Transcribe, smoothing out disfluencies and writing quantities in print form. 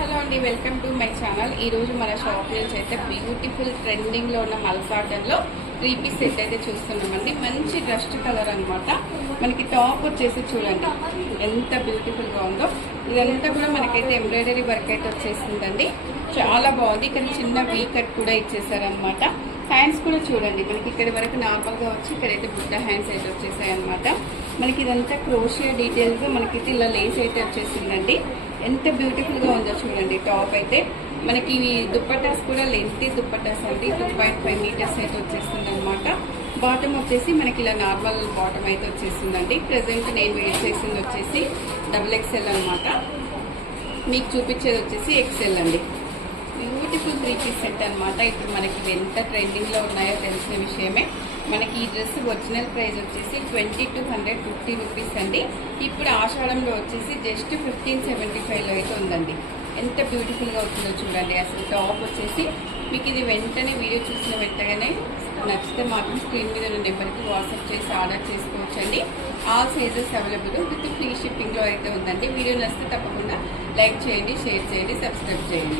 Hello అండి, welcome to my channel. ఈరోజు మన షాప్ నుంచి అయితే బ్యూటిఫుల్ ట్రెండింగ్లో ఉన్న మల్ కాటన్లో 3 పీస్ సెట్ అయితే చూస్తున్నామండి. మంచి రస్ట్ కలర్ అనమాట. మనకి టాప్ వచ్చేసి చూడండి ఎంత బ్యూటిఫుల్గా ఉందో. ఇదంతా కూడా మనకైతే ఎంబ్రాయిడరీ వర్క్ అయితే వచ్చేసిందండి. చాలా బాగుంది. ఇక్కడ చిన్న వీ కట్ కూడా ఇచ్చేసారనమాట. హ్యాండ్స్ కూడా చూడండి, మనకి ఇక్కడి వరకు నార్మల్గా వచ్చి ఇక్కడైతే బుట్ట హ్యాండ్స్ అయితే వచ్చేసాయి అనమాట. మనకి ఇదంతా క్రోషియా డీటెయిల్స్, మనకైతే ఇలా లేస్ అయితే వచ్చేసిందండి. ఎంత బ్యూటిఫుల్గా ఉందో చూడండి. టాప్ అయితే మనకి దుప్పటాస్ కూడా లెంతీ దుప్పటాస్ అండి. 2.5 మీటర్స్ అయితే వచ్చేస్తుంది అనమాట. బాటమ్ వచ్చేసి మనకి ఇలా నార్మల్ బాటమ్ అయితే వచ్చేసిందండి. ప్రజెంట్ నేను వేర్ చేసింది వచ్చేసి XXL అనమాట. మీకు చూపించేది వచ్చేసి XL అండి. బ్యూటిఫుల్ 3 పీస్ సెట్ అనమాట. ఇప్పుడు మనకి ఎంత ట్రెండింగ్లో ఉన్నాయో తెలిసిన విషయమే. మనకి ఈ డ్రెస్ ఒరిజినల్ ప్రైస్ వచ్చేసి 2250 రూపీస్ అండి. ఇప్పుడు ఆషాఢంలో వచ్చేసి జస్ట్ 1575లో అయితే ఉందండి. ఎంత బ్యూటిఫుల్గా అవుతుందో చూడండి. అసలు టాప్ వచ్చేసి మీకు ఇది వెంటనే వీడియో చూసిన వెంటనే నచ్చితే మాత్రం స్క్రీన్ మీద ఉన్న నెంబర్కి వాట్సాప్ చేసి ఆర్డర్ చేసుకోవచ్చండి. All sizes available with free షిప్పింగ్లో అయితే ఉందండి. వీడియో నచ్చితే తప్పకుండా లైక్ చేయండి, షేర్ చేయండి, సబ్స్క్రైబ్ చేయండి.